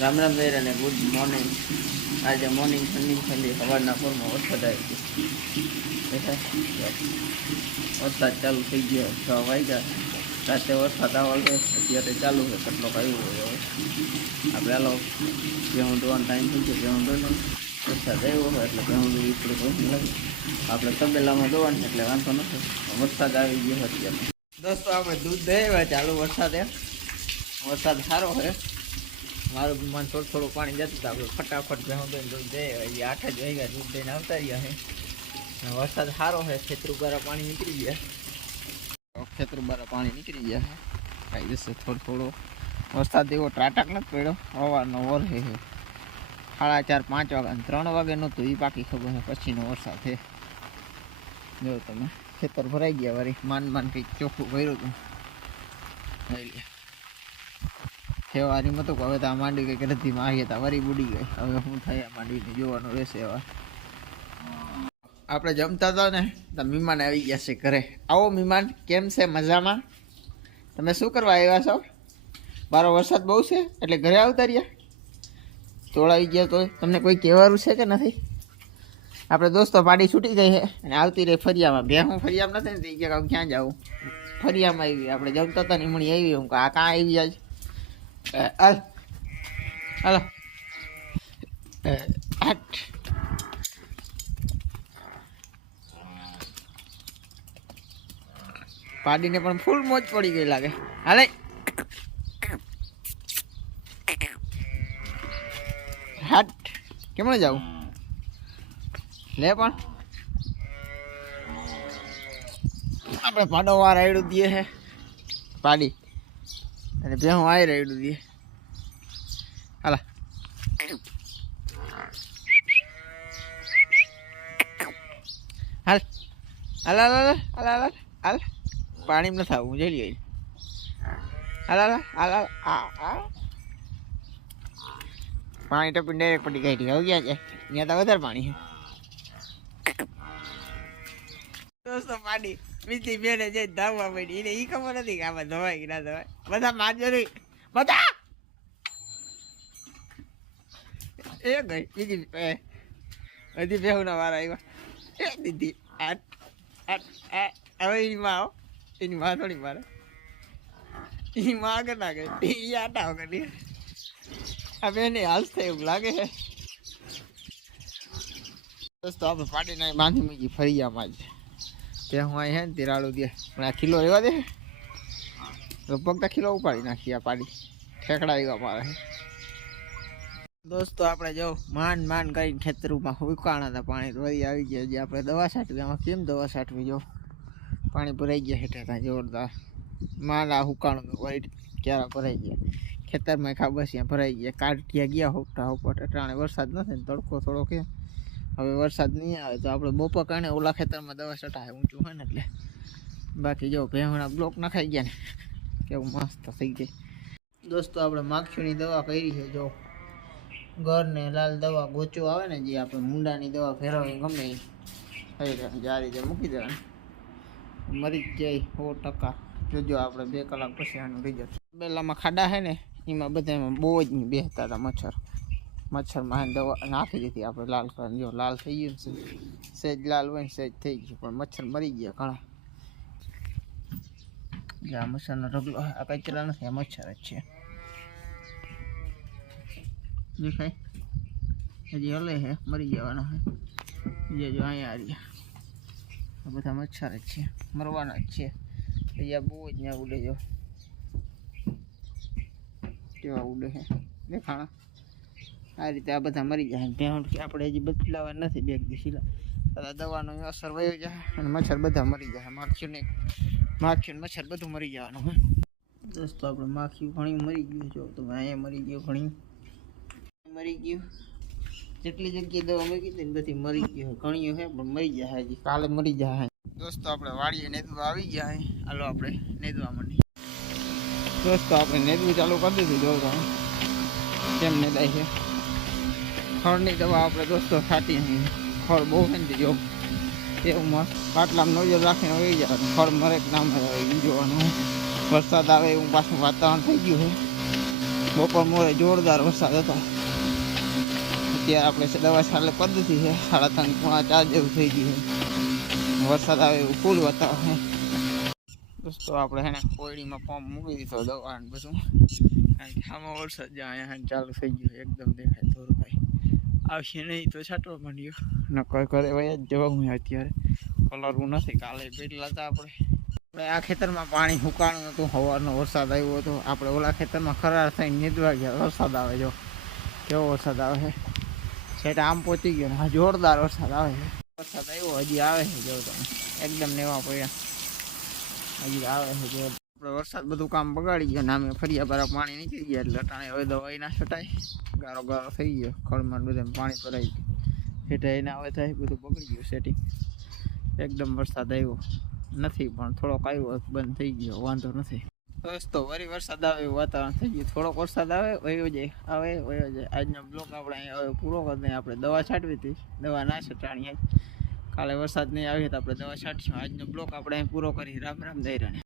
રામ રામ ભાઈ અને good morning. આજે મોર્નિંગ ઠંડી ઠંડી સવારના પોરમાં વરસાદ આવી ગયો? વરસાદ ચાલુ થઈ ગયો. છ વાગ્યા. રાતે વરસાદ આવવા છે અત્યારે ચાલુ છે. કેટલો આવ્યો હોય આપણે હાલો. ભેહું ધોવાનો ટાઈમ થઈ ગયો. ભેહું ધોને વરસાદ આવ્યો હોય એટલે ભેહું ધોઈ થોડું ઘણું લાગે આપણે તબેલામાં ધોવાનું એટલે વાંધો નથી વરસાદ આવી ગયો અત્યારે. દોસ્તો, આપણે દૂધ દઈએ ચાલુ વરસાદે વરસાદ સારો છે. મારું મન થોડું થોડું પાણી જતું હતું. આપણે ફટાફટ ભેહું દઈને દૂધ દઈએ હજી આઠ જ વાગ્યા દૂધ દઈને આવતા રહ્યા છે અને વરસાદ સારો છે ખેતર બારા પાણી નીકળી ગયા. ખેતર બારા પાણી નીકળી ગયા છે કાયદેસર થોડું થોડું વરસાદ એવો ત્રાટક નથી પડ્યો. સવારનો વર છે સાડા ચાર, પાંચ વાગ્યા અને ત્રણ વાગે નહોતું. એ પાકી ખબર છે પછીનો વરસાદ છે જો તમે ખેતર ભરાઈ ગયા વળી માંડ માંડ કંઈક ચોખ્ખું કર્યું હતું. લઈ લે ફેવારીમાં તો હવે તો આ માંડી કંઈક રદ્દીમાં આવીએ હતા વરી બુડી ગઈ. હવે શું થાય માંડીને જોવાનું રહેશે હવે. આપણે જમતા હતા ને, તો મહેમાન આવી ગયા છે ઘરે. આવો મહેમાન, કેમ છે મજામાં? તમે શું કરવા આવ્યા છો? બારો વરસાદ બહુ છે, એટલે ઘરે આવતા રહ્યા? તોળાવી ગયા તો તમને કોઈ કહેવાનું છે કે નથી? આપણે દોસ્તો પાડી છૂટી ગઈ છે અને આવતી રહી ફરિયામાં. બે હું ફરિયામાં નથી ને, તો કહું ક્યાં જાઉં? ફરિયામાં આવી. આપણે જમતા હતા ને હમણાં આવી હું આ કાં આવી જાય અ, હાલ હાલો અ, આઠ પાડીને પણ ફૂલ મોજ પડી ગઈ લાગે. હાલે. હાટ કેમણે જાવું? લે પણ. આપણે પાડો વાર રાયડું દઈએ છે પાડી. અને બે હું આવી રહ્યું દઈએ હાલા. હાલ. હાલ હાલ હાલ હાલ હાલ હાલ પાણી નથી આવું જઈ લઈએ હાલ હાલ હાલ હાલ, આ પાણી તો ડાયરેક્ટ પડી ગઈ હવે ક્યાં છે? ત્યાં તો વધારે પાણી છે. દોસ્તો પાણી બીજી બેને જે ધાવવા પડી એને એ ખબર નથી કે આમાં ધોવાય કે ના ધોવાય? બધા મારજો નહીં બધા! એ ગઈ, બીજી હજી બેહુના વાર આવ્યા. એ દીદી આ આ આ હવે એની માં આવો. એની માં થોડી મારે. એની માં આગળ ના ગઈ. એ આટા ની આ બેને હાલ થાય એવું લાગે છે. દોસ્તો, આપણે નાખી બાંધી મૂકી ફરી ગયા તે અહીંયા હે ને તિરાડું દે. પણ આ કિલો એવા દે. લગભગ કિલો ઉપાડી નાખી આ પાડી. ઠેકડા એવા મારે દોસ્તો, આપણે જો માંડ માંડ કરીને ખેતરમાં ઉકાણા હતા. પાણી વળી આવી ગયા. જે આપણે દવા છાંટવી. આમાં કેમ દવા છાંટવી જો? પાણી ભરાઈ ગયા હેઠળ ત્યાં જોરદાર. માંડ આ હુકાણું વાઈટ ક્યારે ભરાઈ ગયા? ખેતરમાં ખબર ભરાઈ ગયા. કાઢ્યા ગયા હોપટા હોપટ. અટાણે વરસાદ નથી તડકો થોડો કે હવે વરસાદ નહીં આવે તો આપણે બપોર કારણે ઓલા ખેતરમાં દવા છટાય ઊંચું હોય ને એટલે. બાકી જો ભેહણા બ્લોક નખાઈ ગયા ને. કેવું મસ્ત થઈ જાય દોસ્તો, આપણે માખીની દવા કરી છે, જો. ઘરને લાલ દવા ગોચો આવે ને, જે આપણે મુંડાની દવા ફેરવી ગમે એ. થઈ આ રીતે મૂકી દેવાની. મરી જ જાય સો ટકા. જોજો આપણે બે કલાક પછી આનું રિઝલ્ટ બેલામાં ખાડા છે ને, એમાં બધામાં બહુ જ બેહતા હતા મચ્છર. મચ્છરમાં માં દવા નાખી દીધી આપણે લાલ કલર જો, લાલ થઈ ગયું છે. સહેજ લાલ હોય ને સહેજ થઈ ગયું. પણ મચ્છર મરી ગયા ઘણા. આ મચ્છરનો ઢગલો આ કચરા નથી, આ મચ્છર જ છે. દેખાય? હજી હલે છે મરી જવાનો છે જે અહીંયા આવી આ બધા મચ્છર જ છે. મરવાના જ છે. અહીંયા બહુ જ ત્યાં ઉડે જો. કેવા ઉડે છે દેખાણા? આ રીતે આ બધા મરી જાય. ભેણ આપણે હજી બદલાવા નથી બે દિવસી દવાનો અસર વયો જાય અને મચ્છર બધા મરી જાય. માખીઓને માખીઓ મચ્છર બધું મરી જવાનું હોય દોસ્તો, આપણે માખી ઘણી મરી ગયું જો તમે અહીંયા મરી ગયું ઘણી. મરી ગયું. જેટલી જગ્યાએ દવા મૂકી હતી બધી મરી ગયું ઘણી છે પણ મરી જાય હજી. કાલે મરી જાય દોસ્તો, આપણે વાડીએ નેદવા આવી ગયા હાલો, આપણે નેદવા માંડી દોસ્તો, આપણે નેદવું ચાલુ કરી દીધું. જો કેમ નેદાય છે. ખડની દવા આપણે દોસ્તો છાંટી ખડ બહુ ને જો. એવું મસ્ત. પાટલામાં નજર રાખીને આવી જાય. ખર મરે કે ના મરે જોવાનું. વરસાદ આવે એવું પાછું વાતાવરણ થઈ ગયું છે બપોર મોડે જોરદાર વરસાદ હતો. અત્યારે આપણે દવા છાલે પદ્ધતિ છે સાડા ત્રણ પોણા ચાર જેવું થઈ ગયું વરસાદ આવે એવું ફૂલ વાતાવરણ દોસ્તો આપણે એને કોયડીમાં પંપ મૂકી દીધો દવા બધું. કારણ કે આમાં વરસાદ જ્યાં અહીંયા ચાલુ થઈ ગયું એકદમ દેખાય થોડું ભાઈ આવશે નહીં તો છાંટવા માંડ્યો. ન ઘરે વયા જ જવાનું હોય અત્યારે. કલરવું નથી, કાલે પેટલા હતા આપણે આપણે આ ખેતરમાં પાણી સુકાણું હતું સવારનો વરસાદ આવ્યો હતો. આપણે ઓલા ખેતરમાં ખરાર થઈને નીંદવા ગયા. વરસાદ આવે જો. કેવો વરસાદ આવે છે સેટ આમ પહોંચી ગયો હા, જોરદાર વરસાદ આવે છે વરસાદ આવ્યો, હજી આવે છે જો તમે. એકદમ નેવા પડ્યા. હજી આવે છે જો આપણે વરસાદ બધું કામ બગાડી ગયો ને અમે ફરિયા બારા પાણી નીકળી ગયા એટલે અટાણે હવે દવાઈ ના છટાય. ગારો ગારો થઈ ગયો. ખળમાં બધે પાણી ભરાઈ ગયું. છેટાઈ ના હવે થાય બધું બગડી ગયું સેટિંગ એકદમ વરસાદ આવ્યો નથી, પણ થોડોક આવ્યો બંધ થઈ ગયો. વાંધો નથી. દોસ્તો વરી વરસાદ આવે એવું વાતાવરણ થઈ ગયું. થોડોક વરસાદ આવે, વયો જાય. આવે, વયો જાય. આજનો બ્લોક આપણે અહીંયા હવે પૂરો કરી દઈએ. આપણે દવા છાંટવી હતી. દવા ના છટાણી કાલે વરસાદ નહીં આવ્યો તો આપણે દવા છાંટશું. આજનો બ્લોક આપણે અહીં પૂરો કરી. રામ રામ દઈ